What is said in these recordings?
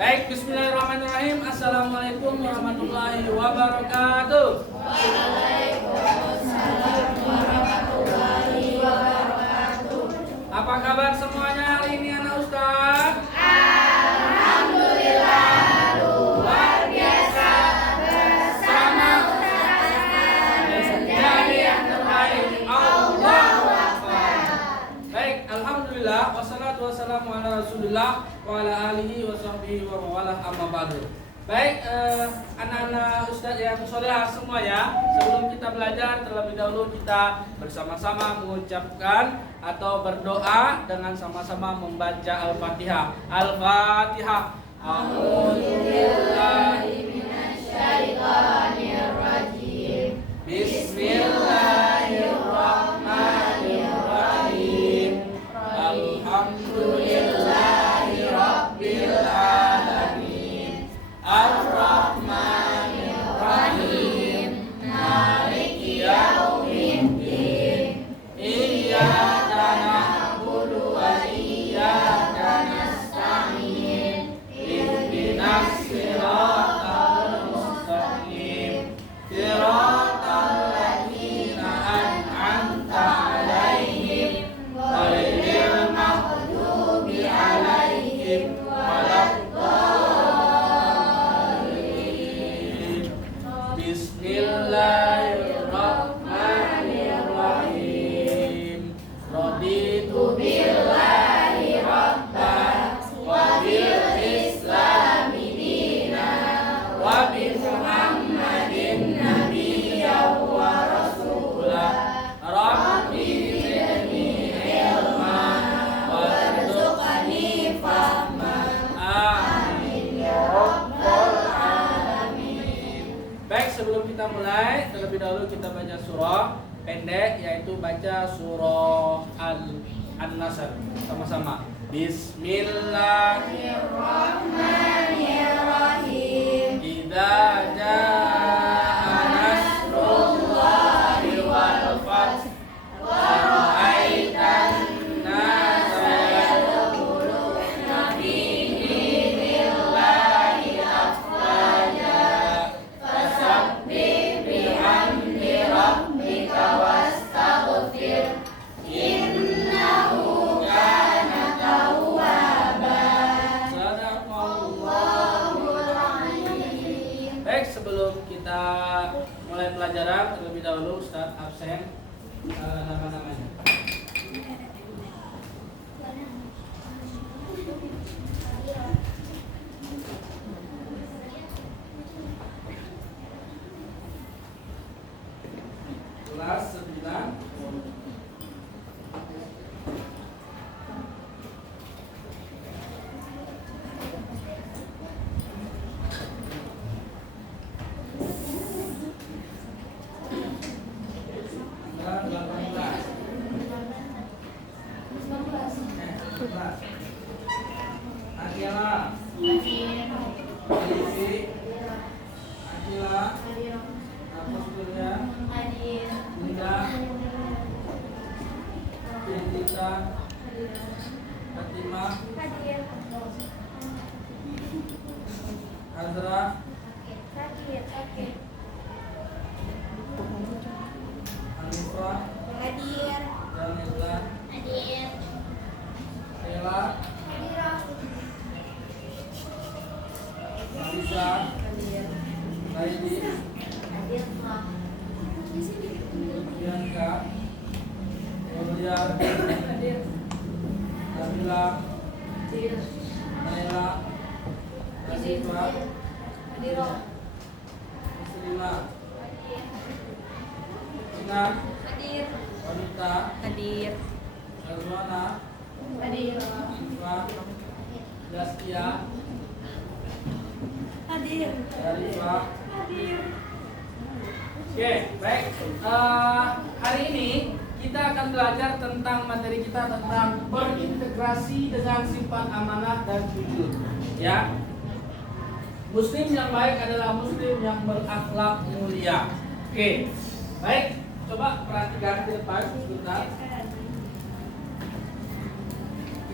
Baik, bismillahirrahmanirrahim. Assalamualaikum warahmatullahi wabarakatuh. Waalaikumsalam warahmatullahi wabarakatuh. Apa kabar semuanya hari ini anak Ustaz? Alhamdulillah luar biasa bersama Ustaz menjadi yang terbaik. Allahu Akbar. Baik, alhamdulillah wassalatu wassalamu ala Rasulillah wa ala alihi wa sahbihi wa mawalah amma ba'du. Baik, anak-anak Ustaz yang solehah semuanya, sebelum kita belajar terlebih dahulu kita bersama-sama mengucapkan atau berdoa dengan sama-sama membaca Al-Fatihah. Al-Fatihah. A'udzubillahi minasyaitonirrajim. Bismillahirrahmanirrahim. Alhamdulillahi rabbil alamin. Ar-Rahmanir-Rahim. Maliki yaumiddin. Iyyaka na'budu wa iyyaka nasta'in. Ihdinas siratal mustaqim. Siratal ladzina an'amta 'alaihim ghairil maghdubi 'alaihim waladdallin. Bismillahirrahmanirrahim. Raditu billahi rabban wa bil islami dinan wa bi Muhammadin nabiyyan wa rasulah. Rabbi zidni ilman warzuqni fahman. Amin ya rabbal alamin. Baik, sebelum kita mulai, terlebih dahulu kita baca surah pendek, yaitu baca surah An-Nasr sama-sama. Bismillahirrahmanirrahim. Idza jaa nasrullahi wal fath wa ra'aitan nasa yadkhuluna fi dinillahi afwaja fasabbih bihamdi rabbika wastaghfir innahu kana tawwaba. Sadaqallahul azim. Baik, sebelum kita mulai pelajaran terlebih dahulu Ustaz absen nama-namanya. Kelas 9. Akila, Lisi, Akila, Apostolnya, Linda, Jendita, Fatimah, Azra, Hanifah, Jamila, Ella, Marisa, Laidi, Bianca, Aulia, Nabila, Naila, Nasifa, Muslimah, Ina, Wanita, Azwana, Ifa, Zaskia, Arifah. Oke, baik. Hari ini kita akan belajar tentang materi kita tentang berintegrasi dengan sifat amanah dan jujur. Ya, Muslim yang baik adalah Muslim yang berakhlak mulia. Oke, baik. Coba perhatikan di depan sebentar.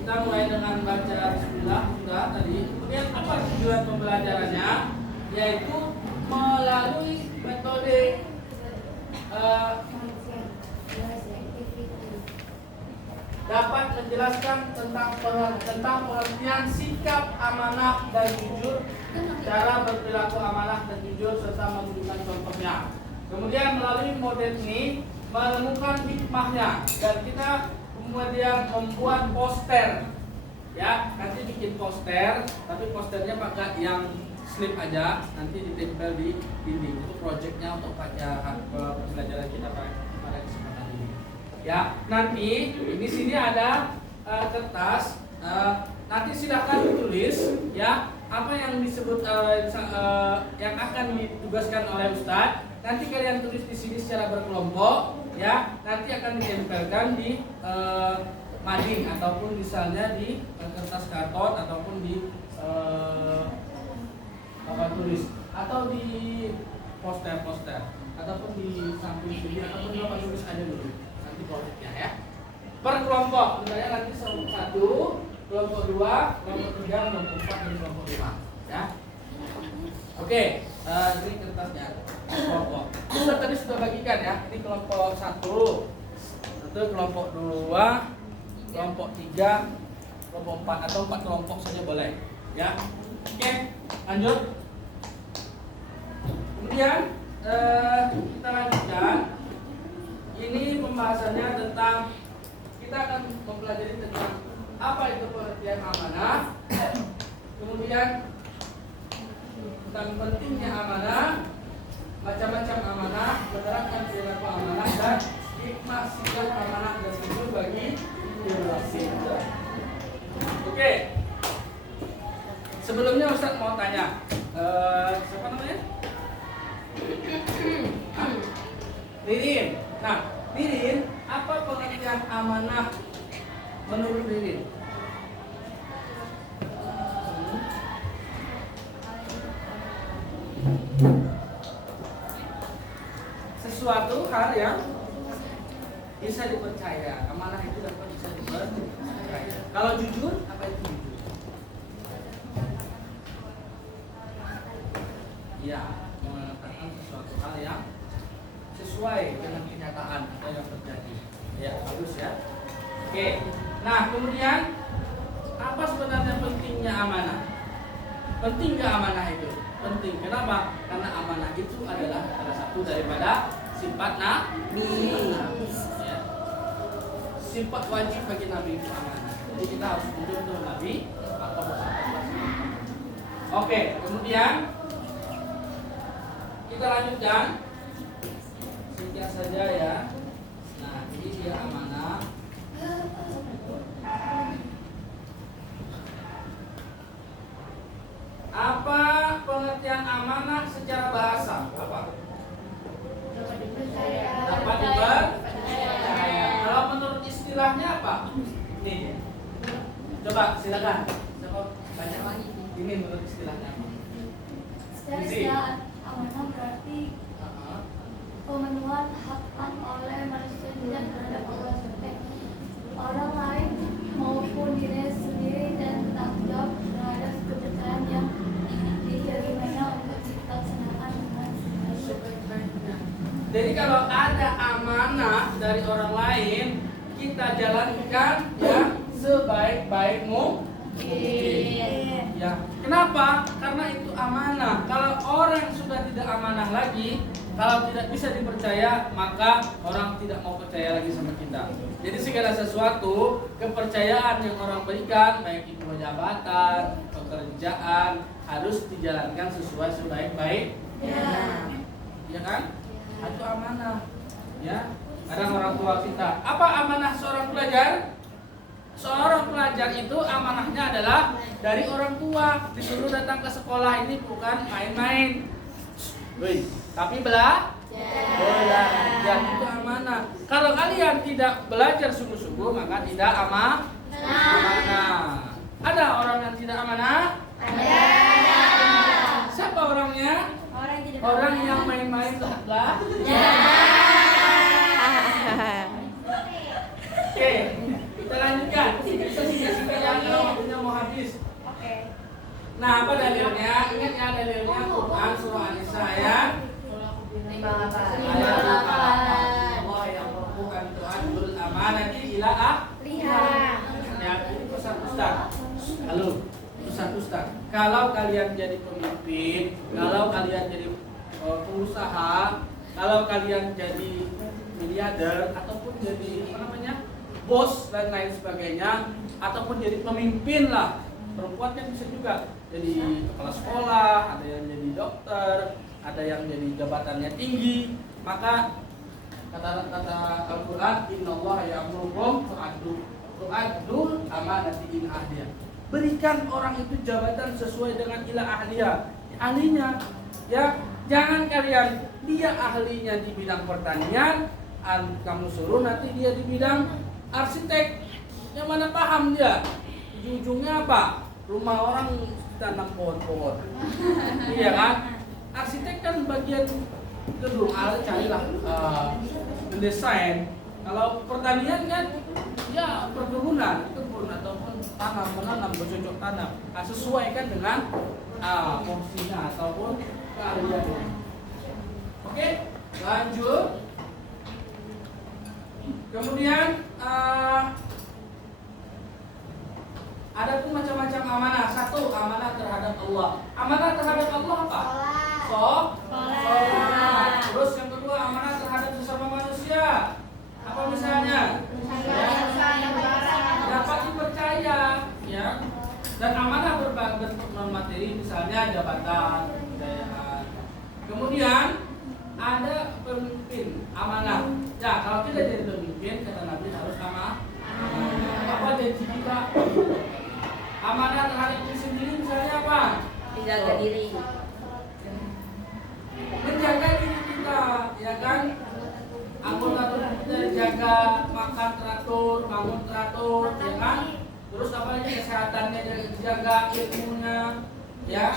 Kita mulai dengan baca bismillah sudah tadi. Kemudian apa pembelajarannya, yaitu melalui metode dapat menjelaskan tentang pengertian sikap amanah dan jujur, cara berperilaku amanah dan jujur serta menunjukkan contohnya. Kemudian melalui model ini menemukan hikmahnya dan kita kemudian membuat poster. Ya, nanti bikin poster, tapi posternya pakai yang slip aja, nanti ditempel di dinding. Itu proyeknya untuk pembelajaran kita pada kesempatan ini. Ya, nanti di sini ada kertas. Nanti silakan ditulis ya apa yang disebut yang akan ditugaskan oleh Ustadz. Nanti kalian tulis di sini secara berkelompok ya. Nanti akan ditempelkan di mading ataupun misalnya di kertas karton ataupun di papan tulis atau di poster-poster ataupun di samping sini ataupun di papan tulis aja dulu nanti proyeknya ya. Per kelompok, misalnya nanti satu, kelompok 2, kelompok 3, kelompok 4 dan kelompok 5 ya. Oke, ini kertasnya kelompok. Kita tadi sudah bagikan ya. Ini kelompok 1, itu kelompok 2, kelompok 3, kelompok 4 atau 4 kelompok saja boleh ya. Oke, lanjut. Kemudian kita lanjutkan. Ini pembahasannya tentang kita akan mempelajari tentang apa itu pengertian amanah. Kemudian tentang pentingnya amanah, macam-macam amanah, menerapkan perilaku amanah dan hikmah sikap amanah dan jujur bagi generasi muda. Oke. Sebelumnya Ustaz mau tanya, siapa namanya? Ririn. Nah, Ririn, apa pengertian amanah menurut Ririn? Sesuatu hal yang bisa dipercaya. Amanah itu dapat bisa dipercaya. Kalau jujur, apa itu jujur? Ya, mengatakan sesuatu hal yang sesuai dengan kenyataan atau yang terjadi. Ya, bagus ya. Oke. Nah, kemudian apa sebenarnya pentingnya amanah? Penting nggak amanah itu? Penting. Kenapa? Karena amanah itu adalah salah satu daripada sifat nabi. Ya. Sifat wajib bagi nabi itu amanah. Jadi kita harus mencontoh nabi atau bersifat. Oke, kemudian kita lanjutkan. Singkat saja ya. Nah, ini dia amanah. Apa pengertian amanah secara bahasa? Apa? Dapat dipercaya. Dapat dipercaya. Kalau menurut istilahnya apa? Nih. Coba silakan. Coba banyak lagi. Ini menurut istilahnya apa? Secara istilah amanah berarti pemenuhan hak oleh manusia terhadap Allah orang lain maupun diri sendiri dan bertanggung jawab terhadap kepercayaan yang diterimanya untuk dilaksanakan dengan sebaik-baiknya. Jadi kalau ada amanah dari orang lain, kita jalankan ya sebaik-baik mungkin. Ya, kenapa? Karena itu amanah. Kalau orang sudah tidak amanah lagi, kalau tidak bisa dipercaya, maka orang tidak mau percaya lagi sama kita. Jadi segala sesuatu, kepercayaan yang orang berikan, baik itu jabatan, pekerjaan, harus dijalankan sesuai sebaik-baiknya. Ya kan? Itu amanah. Ya. Kadang orang tua kita, apa amanah seorang pelajar? Seorang pelajar itu amanahnya adalah dari orang tua, disuruh datang ke sekolah ini bukan main-main. Tapi belajar itu amanah. Kalau kalian tidak belajar sungguh-sungguh maka tidak amanah. Ada orang yang tidak amanah? Ada. Siapa orangnya? Orang yang main-main belajar. Oke, kita lanjutkan. Kita singkat-singkat yang waktunya mau habis. Oke. Nah, apa dalilnya? ingat ya dalilnya Quran surah An-Nisa ayat 58. ayat 58. Allah yang merupakan tu'adul amanati ila Lihat. ya, ini pesan Ustaz. Halo, pesan Ustaz. Kalau kalian jadi pemimpin, kalau kalian jadi pengusaha, kalau kalian jadi miliarder ataupun jadi apa namanya? Bos dan lain sebagainya, ataupun jadi pemimpin lah. Perempuan kan bisa juga jadi kepala sekolah, ada yang jadi dokter, ada yang jadi jabatannya tinggi. Maka kata Al-Quran, Innallaha ya'murukum tu'addul amanati ila ahliha. Berikan orang itu jabatan sesuai dengan ila ahlinya. Ya, jangan kalian dia ahlinya di bidang pertanian, kamu suruh nanti dia di bidang arsitek. Yang mana paham dia? Ujung-ujungnya apa? Rumah orang tanam pohon-pohon. Iya kan? Arsitek kan bagian gedung, carilah mendesain. Kalau pertanian kan ya perkebunan, kebun ataupun menanam, bercocok tanam. Nah, sesuaikan dengan fungsinya ataupun keahliannya. Oke, lanjut. Kemudian ada tuh macam-macam amanah. Satu, amanah terhadap Allah. Amanah terhadap Allah apa? Sholat. Terus yang kedua, amanah terhadap sesama manusia. Apa misalnya? Dapat dipercaya, ya. Dan amanah berbentuk non materi, misalnya jabatan, kebudayaan. Kemudian ada pemimpin, amanah. Ya, kalau kita jadi pemimpin, kata Nabi harus amanah. Apa janji kita? Amanah terhadap diri sendiri misalnya apa? Menjaga diri. Menjaga diri kita, ya kan? Anggota tubuh kita dijaga, makan teratur, bangun teratur, ya kan? Terus apa lagi kesehatannya dijaga, ilmunya, ya?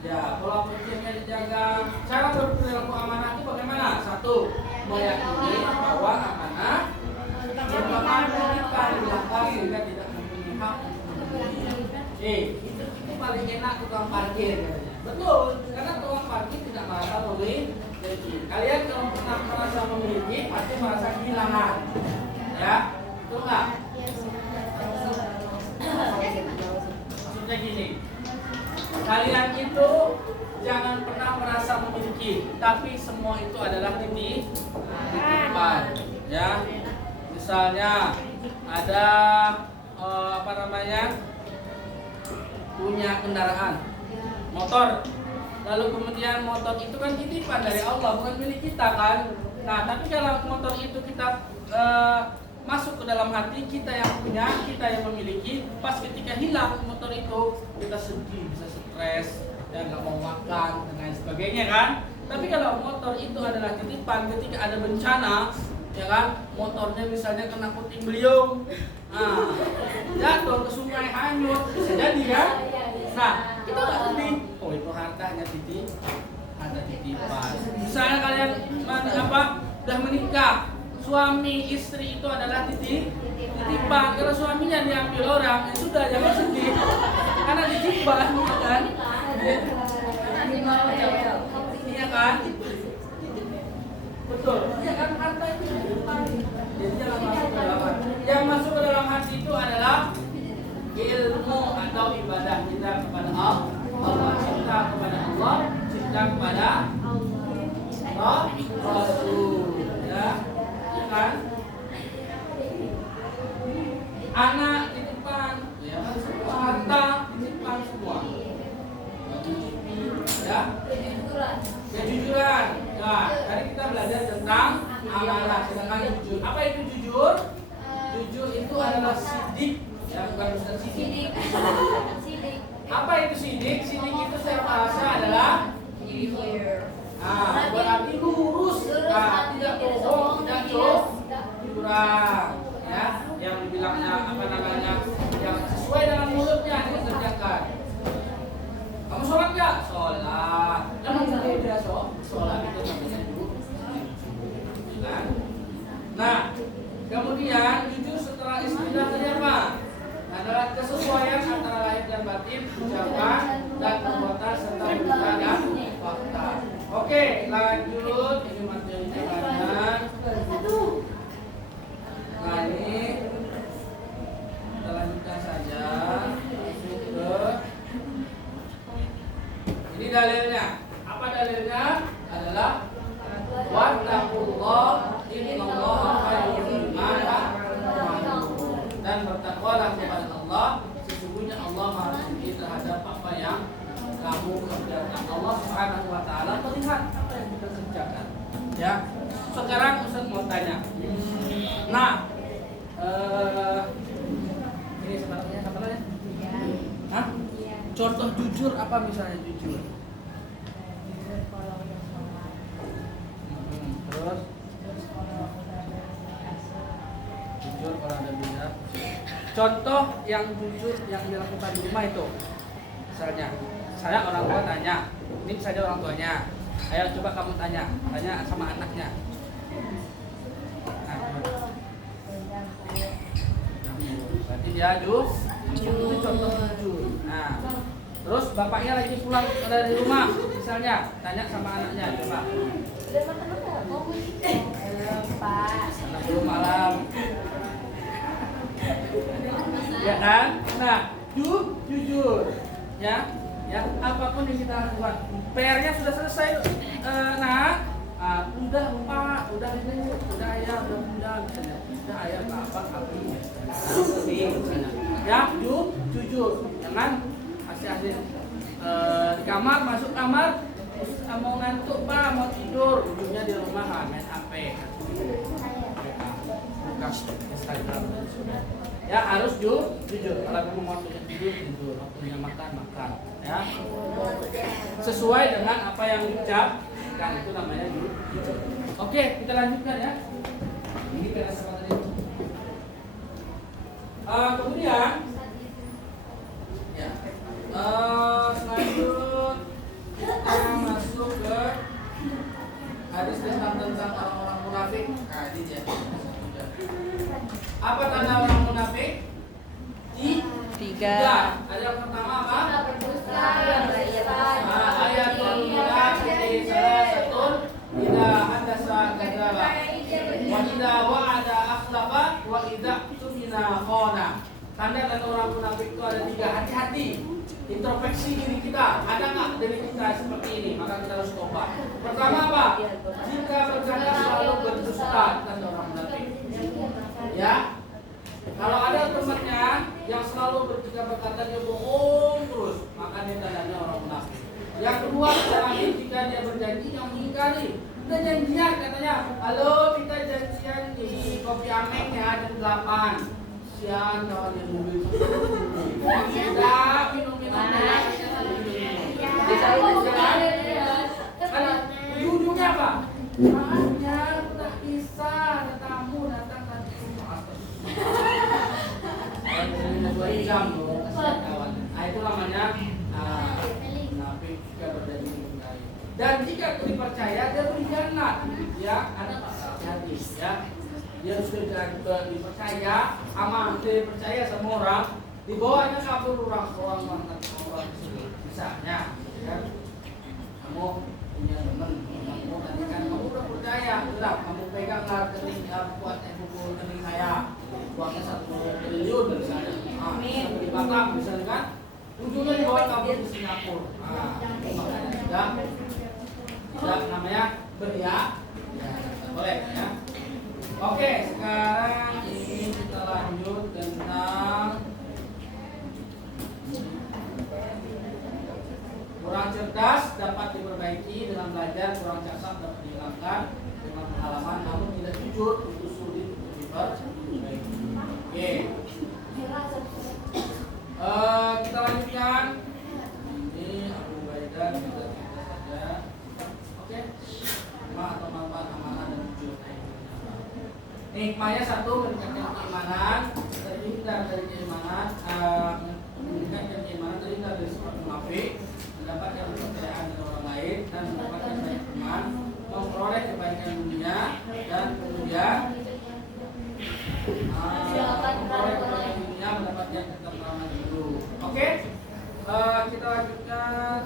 Ya, pola pikirnya dijaga. Cara berperilaku amanah itu bagaimana? Satu, meyakini bahwa amanah merupakan titipan belakang sehingga tidak mempunyai hak untuk membeli. Itu paling enak tukang parkir katanya. Betul, karena tukang parkir tidak merasa memiliki. Kalian kalau pernah merasa memiliki, pasti merasa kehilangan. Ya, betul nggak? Maksudnya gini, kalian itu jangan pernah merasa memiliki, tapi semua itu adalah titipan. Ya, misalnya ada punya kendaraan motor, lalu kemudian motor itu kan titipan dari Allah, bukan milik kita kan. Nah, tapi kalau motor itu kita masuk ke dalam hati kita yang punya, kita yang memiliki, pas ketika hilang motor itu kita sedih, bisa stres, ya nggak mau makan dan lain sebagainya kan. Tapi kalau motor itu adalah titipan, ketika ada bencana, ya kan, motornya misalnya kena puting beliung, jatuh ke sungai hanyut, bisa jadi kan. Nah, kita nggak sedih, oh itu hartanya harta titipan. Misalnya kalian udah menikah, suami istri itu adalah titipan. Kalau suaminya diambil orang, ya sudah, jangan sedih, karena titipan, kan? Iya kan? Betul. Iya kan, harta itu titipan. Jadi jangan masuk ke dalam hati. Yang masuk ke dalam hati itu adalah ilmu atau ibadah kita kepada Allah, cinta kepada Allah, cinta kepada Rasul, ya kan? Anak titipan, ya semua harta titipan semua. Ya, kejujuran. Nah, tadi kita belajar tentang amanah, sedangkan jujur. Apa itu jujur? Jujur itu adalah sidik. Ya, bukan Ustaz sidik. Apa itu sidik? Sidik itu secara bahasa adalah berarti lurus. Nah, tidak bohong, tidak curang. Ya, yang dibilangnya yang sesuai dengan mulutnya dikerjakan. Kamu sholat nggak? Sholat. Kan beda sholat itu namanya jujur. Nah, kemudian jujur setelah istilah tadi apa? Adalah kesesuaian antara lahir dan batin, ucapan, dan perbuatan serta berita dan fakta. Oke, lanjut. Ini materinya banyak. Nah, ini kita lanjutkan saja. Masuk ke ini dalilnya. Apa dalilnya? Adalah wattaqullah innallaha khairul dan bertakwalah kepada Allah, sesungguhnya Allah Maha Tinggi terhadap apa yang kamu kerjakan. Allah Subhanahu wa taala melihat apa yang kita kerjakan. Ya. Sekarang Ustaz mau tanya. Nah, ini sebenarnya apa namanya? Hah? Contoh jujur apa misalnya jujur? Terus jujur kalau ada beda. Contoh yang jujur yang dilakukan di rumah itu, misalnya saya orang tua tanya, ini saja orang tuanya, ayo coba kamu tanya sama anaknya. Nah, berarti dia jujur, itu contoh jujur. Nah, terus bapaknya lagi pulang dari rumah, misalnya tanya sama anaknya, coba. Anak belum malam. Ya kan? Nah, jujur, ya, apapun yang kita lakukan, PR-nya sudah selesai, udah Pak, udah ini, udah ayah, udah bunda, misalnya, udah ayah, bapak, api, misalnya, ya, jujur, jangan asik-asik di kamar, masuk kamar, mau ngantuk Pak, mau tidur, ujungnya di rumah main HP, buka Instagram. Ya harus jujur. Kalau kamu mau tidur, waktunya makan. Ya. Sesuai dengan apa yang diucapkan, itu namanya jujur. Oke, kita lanjutkan ya. Ini kira-kira tadi. Kemudian, ya, selanjut kita masuk ke hadis tentang orang-orang munafik. Nah, ini dia. Apa tanda orang munafik? Tiga. Ada yang pertama apa? Ayat yang salah satu tidak ada sagala. Wa idza wa'ada akhlafa wa idza tumina khana. Tanda orang munafik itu ada tiga. Hati-hati. Introspeksi diri kita. Ada nggak dari kita seperti ini? Maka kita harus tobat. Pertama apa? Jika berkata selalu berdusta, tanda orang munafik. Ya, kalau ada temannya yang selalu berkata dia bohong terus, maka dia tandanya orang munafik. Yang kedua, jika dia berjanji yang mengingkari. Kita janjian katanya, halo kita janjian di Kopi Ameng ya jam 8. Sian kawan yang mobil. Tidak minum-minum ya. Ujungnya apa? Maafnya tak bisa, ada tamu datang tadi. Jam loh, kawan. Nah itu namanya munafik jika berjanji mengingkari. Dan jika dipercaya dia berkhianat, ya ada hati-hati ya. Dia sudah dipercaya, aman, dia percaya sama orang, dibawanya kabur orang tersebut. Misalnya, ya, kamu punya teman, kamu tadi kan kamu udah percaya, udah kamu pegang rekening buat buku rekening saya. Uangnya 1 triliun misalnya, di Batam misalnya kan, ujungnya dibawa kabur di Singapura. Makanya tidak namanya beriak, ya boleh ya. Oke, sekarang ini kita lanjut tentang kurang cerdas dapat diperbaiki dengan belajar, kurang cerdas dapat dihilangkan dengan pengalaman, namun tidak jujur itu sulit untuk diperbaiki. Oke. Kita lanjutkan. Ini Abu Ubaidah kita saja. Oke. Atau manfaat amanah dan jujur. Hikmahnya satu, meningkatkan keimanan, terhindar dari keimanan, meningkatkan keimanan, terhindar dari sifat munafik, mendapatkan kepercayaan dari orang lain, dan mendapatkan banyak teman, memperoleh kebaikan dunia, dan kemudian memperoleh kebaikan dunia, mendapatkan ketentraman hidup. Oke, kita lanjut. silakan.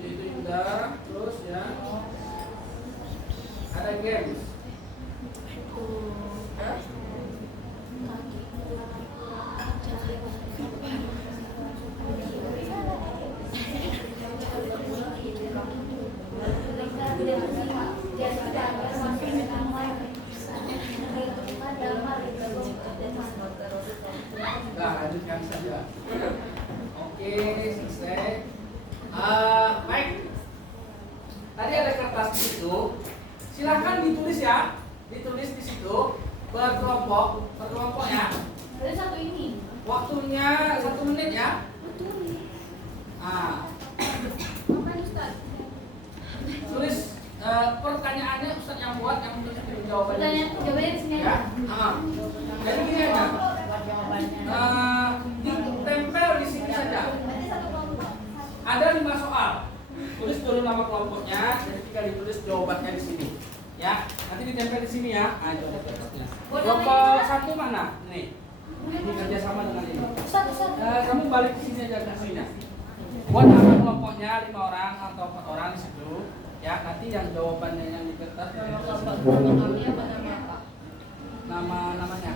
Itu juga terus ya. Ada games. Nah, lanjutkan saja. Oke, selesai. Baik. Tadi ada kertas di situ. Silahkan ditulis ya. Ditulis di situ berkelompok ya. Ada satu ini. Waktunya 1 menit ya. Tulis pertanyaannya Ustaz yang buat, yang tulis jawabannya. Jawabannya di sini Ya. aja. Jadi gini aja. Ditempel di sini saja. Ada 5 soal. Tulis dulu nama kelompoknya, jadi tinggal ditulis jawabannya di sini. Ya, nanti ditempel di sini ya. Nah, itu ada kertasnya. Kelompok 1 mana? Nih. Ini kerjasama dengan ini. Kamu balik ke sini aja kertasnya. Buat nama kelompoknya 5 orang atau 4 orang di situ. Ya, nanti yang jawabannya yang di kertas. Nama-namanya.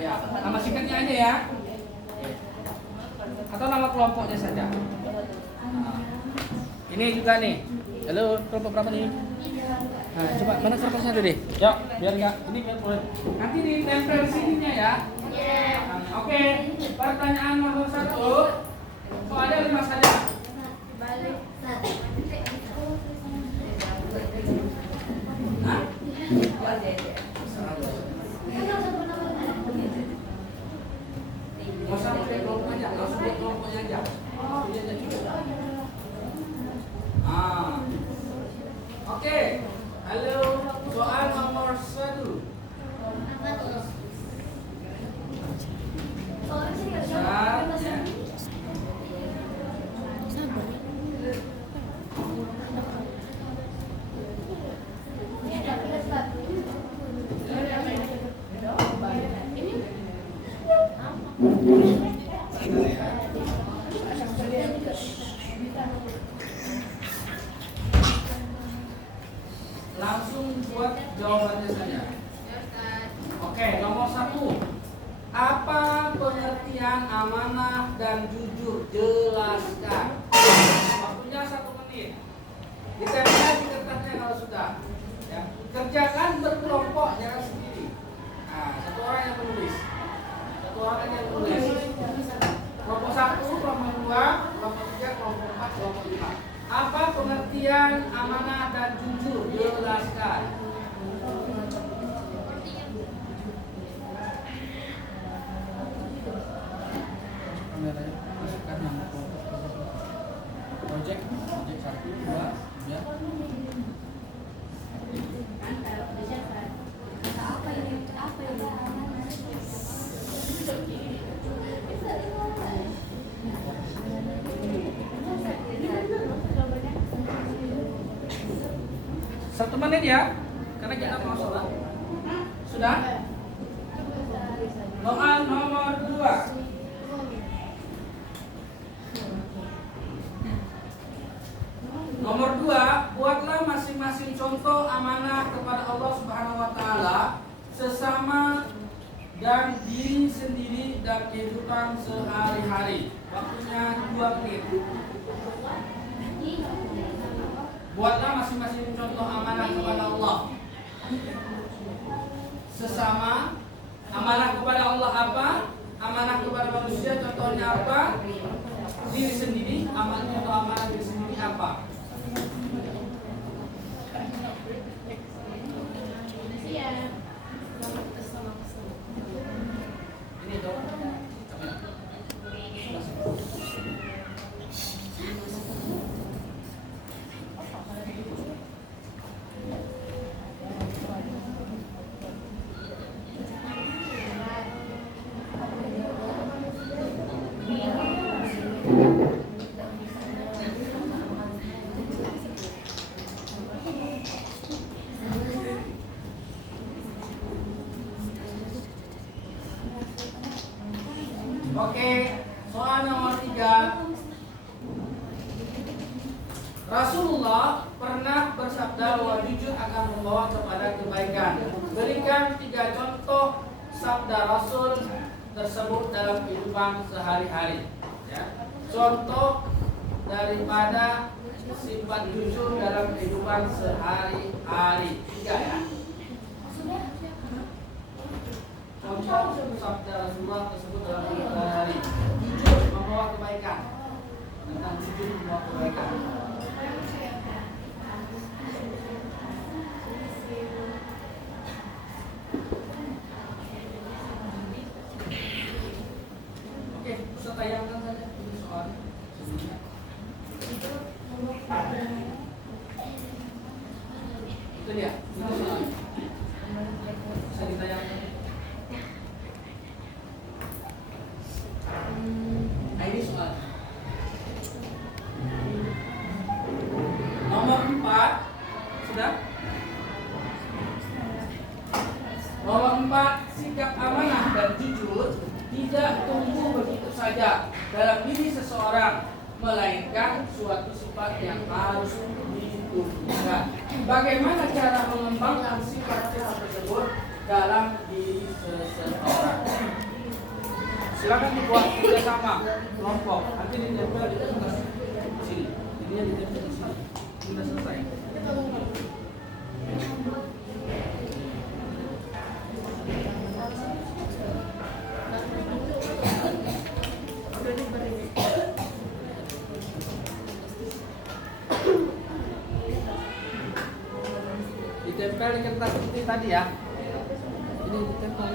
Ya, nama singkatnya aja ya. Atau nama kelompoknya saja. Nah, ini juga nih. Halo, kelompok berapa nih? Nah, coba mana kertasnya dulu deh. Yuk, biar enggak ini biar boleh. Nanti ditempel sininya ya. Nah, oke. Pertanyaan nomor 1. Soalnya 5 saja. Balik. Hah? Masa pakai kelompok aja, langsung pakai kelompoknya aja. Ini aja cukup. Oke. Halo, soal nomor 1. Langsung buat jawabannya saja. Oke, nomor 1. Apa pengertian amanah dan jujur? Jelaskan. Waktunya 1 menit. Ditempel di kertasnya kalau sudah. Ya. Kerjakan berkelompok, jangan sendiri. Nah, 1 orang yang menulis. 1 orang yang menulis. Kelompok 1, kelompok 2, kelompok 3, kelompok 4, kelompok 5. Apa pengertian amanah dan jujur? Jelaskan. Kameranya masukkan yang project 1, 2, ya. Apa ini? Satu menit ya, karena kita mau sholat. Sudah? Soal nomor 2. Nomor 2, buatlah masing-masing contoh amanah kepada Allah Subhanahu wa taala sesama dan diri sendiri dan kehidupan sehari-hari. Waktunya 2 menit. Buatlah masing-masing contoh amanah kepada Allah sesama. Amanah kepada Allah apa? Amanah kepada manusia contohnya apa? Diri sendiri. Amanah diri sendiri apa? Ini dong. 3. Rasulullah pernah bersabda bahwa jujur akan membawa kepada kebaikan. Berikan 3 contoh sabda Rasul tersebut dalam kehidupan sehari-hari. Ya. Contoh daripada sifat jujur dalam kehidupan sehari-hari. 3 ya. Contoh sabda Rasulullah tersebut dalam kehidupan sehari-hari. Jujur membawa kebaikan. Tentang jujur membawa kebaikan. Oke, bisa tayangkan saja ini soal sebelumnya. Itu dia. Itu soal. Bisa ditayangkan. Nah, ini soal. Nomor 4 sudah. Nomor 4, sikap amanah dan jujur tidak tumbuh begitu saja dalam diri seseorang, melainkan suatu sifat yang harus ditumbuhkan. Bagaimana cara mengembangkan sifat-sifat tersebut dalam diri seseorang? Silakan dibuat kerjasama kelompok. Nanti ditempel di atas sini. Ini ditempel di sini. Sudah selesai. Ditempel di kertas putih tadi ya. Ini ditempel.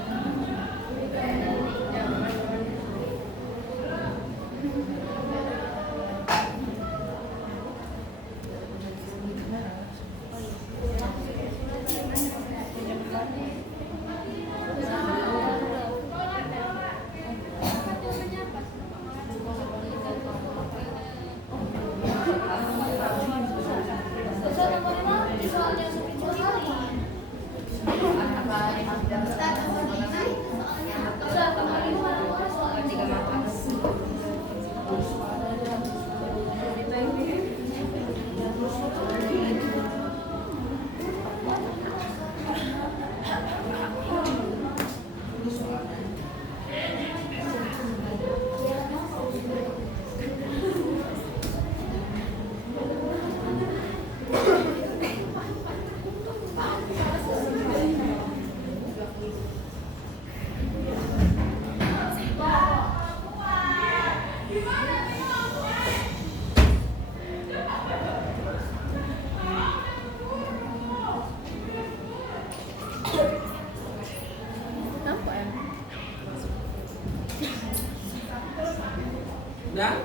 Udah?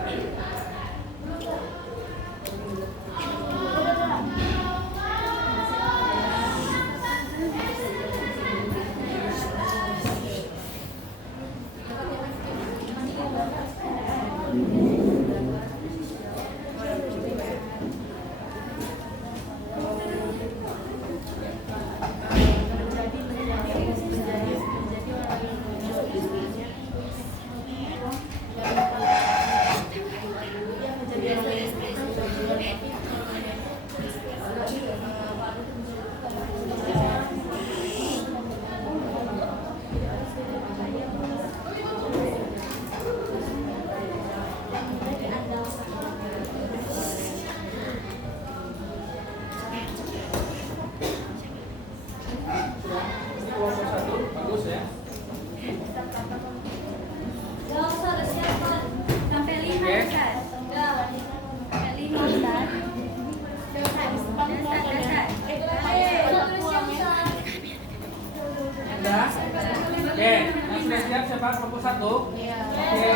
Siapa kelompok 1? Iya. Oke.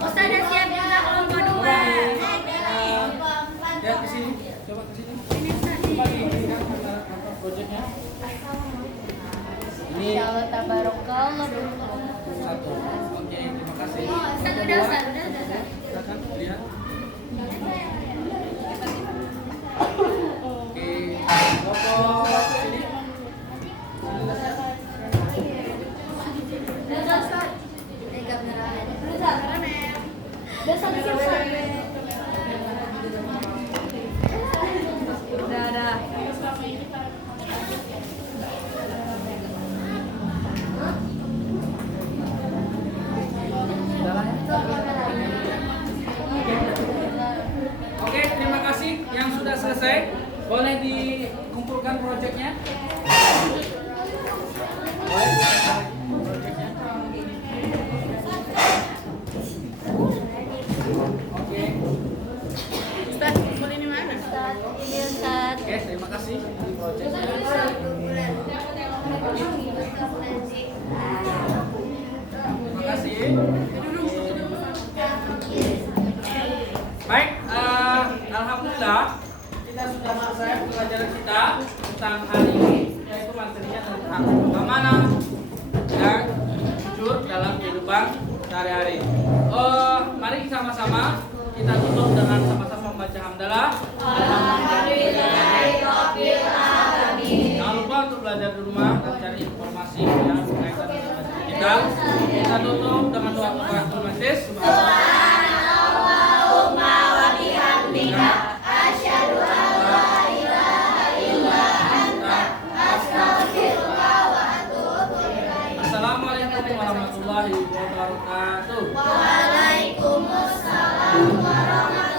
Ustaz udah siap juga kelompok 2. Ya ke sini. Coba ke sini. Coba ini kan apa proyeknya? Ini Insyaallah tabarakallah. 1. Oke, terima kasih. Ustaz udah. Silakan lihat. Oke, kelompok sini. Besok siapa? Udah ada. Oke, terima kasih yang sudah selesai. Boleh dikumpulkan proyeknya? Boleh proyeknya? Oke. Ustaz, kumpul ini mana? Ustaz, ini Ustaz. Oke, terima kasih di proyeknya. Terima kasih. Baik, alhamdulillah kita sudah selesai pelajaran kita tentang hari ini, yaitu materinya tentang keamanan dan jujur dalam kehidupan sehari-hari. Mari sama-sama kita tutup dengan sama-sama membaca hamdalah. Jangan lupa untuk belajar di rumah dan cari informasi yang berkaitan dengan kita. Kita tutup dengan doa kafaratul majlis. Subhanallahumma wa bihamdika asyhadu an la ilaha illa anta astaghfiruka wa atubu ilaik. Assalamualaikum warahmatullahi wabarakatuh. Waalaikumsalam warahmatullahi